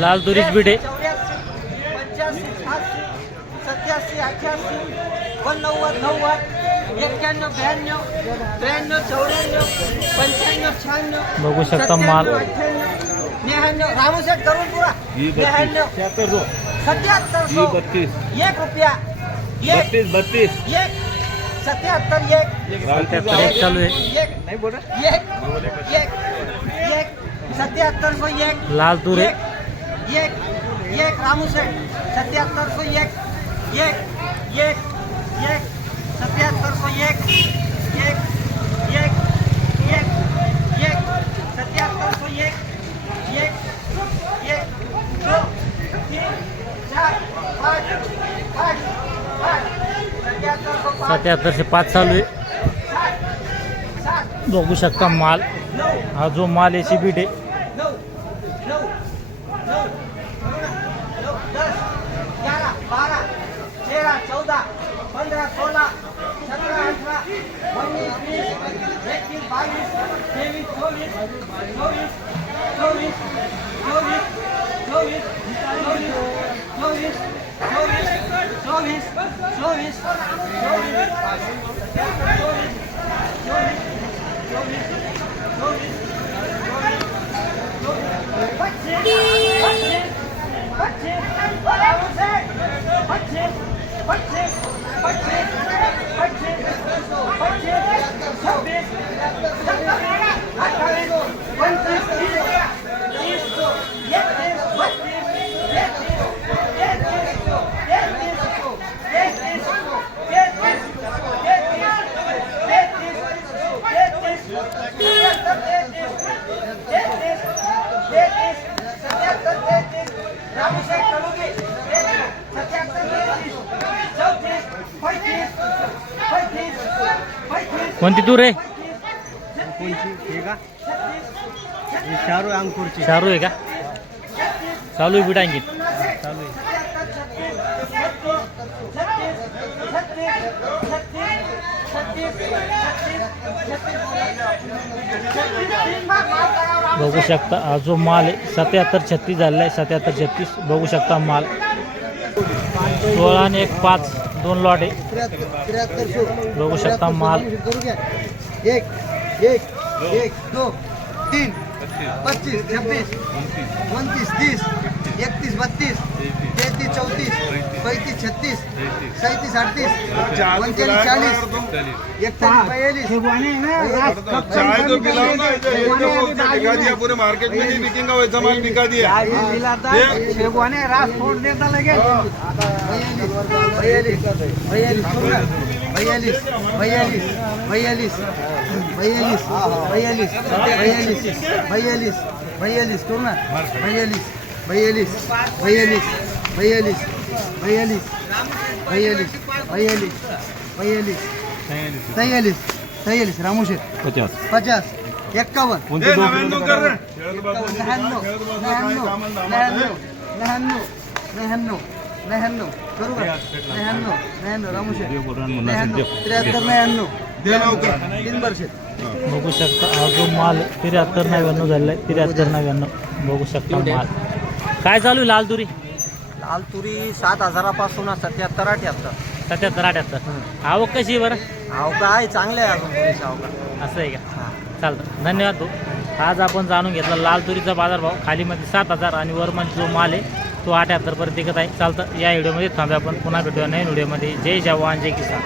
लाल तुरीच बीट आहे. 85, 86, 87, 88, 89, 90, 91, 92, 93, 94, 95, 96, बघू शकता माल. 99, रामूशेठ करून पुरा 99, 77, 1 रुपया, 1, 32 1, 77, 1, एक चालू आहे. 1, नाही बोला 1, 1, 1, 77, 1, लाल तूर आहे. 1, 1, रामूशेठ 77, 1, 1, 1, 1, 77, 1, 1, 1, 1, 1, 77, 1, 1, 1, 2, 3, 4, 5, 5, 5, 7705 चालू आहे. 7, बघू शकता माल. हा जो माल याची बीट आहे. 9, 9, 9, 10, 11, 12, 13, 14, 15, 16, 17, 18, 19, 20, 21, 22, 23, 24, 24, 24, 24, 24, 24, 24, 24, कोणती तूर आहे? शारू अंकुरची शारू आहे का? चालू आहे बीट आणखी. चालू आहे. बघू शकता हा जो माल आहे 7736 झालेला आहे. 7736 बघू शकता माल. 16 आणि 1 5 2 लॉट आहे. 73, बघू शकता माल. 1, 1, 1, 2, 3, 25, 26, 29, 30, 31, 32, 33, 34, 35, 36, 37, 38, 39, 40, 41, 42, चाय तो पिलाओ ना, दिखा दिया पूरे मार्केट में नहीं बिकेगा वैसा माल दिखा दिया. रास फोड़ देता लगे 42, 42, 42, 42, 42, 42, 42, 42, 42, करू ना 42, 42, 42, 42, 42, 42, 42, 42, 43, 43, रामूशेठ 50, 51, 99, 99, करू का 99, रामूशेठ 93, 99, 3 वर्ष. बघू शकता हा जो माल 7399 झालेला आहे. 7399 बघू शकता माल. काय चालू आहे लाल तुरी? लाल तुरी 7,000 पासून 77, 78. 77 78. आवक कशी आहे बरं? अवका आहे चांगले आहे अजून तुरीची अवका. असं आहे का? चालतं. धन्यवाद भाऊ. आज आपण जाणून घेतला लाल तुरीचा बाजारभाव. खालीमध्ये 7000 आणि वरमध्ये जो माल आहे तो 78 पर्यंत टिकत आहे. चालतं. या व्हिडिओमध्ये थांबूया आपण. पुन्हा भेटूया नवीन व्हिडिओमध्ये. जय जवान जय किसान.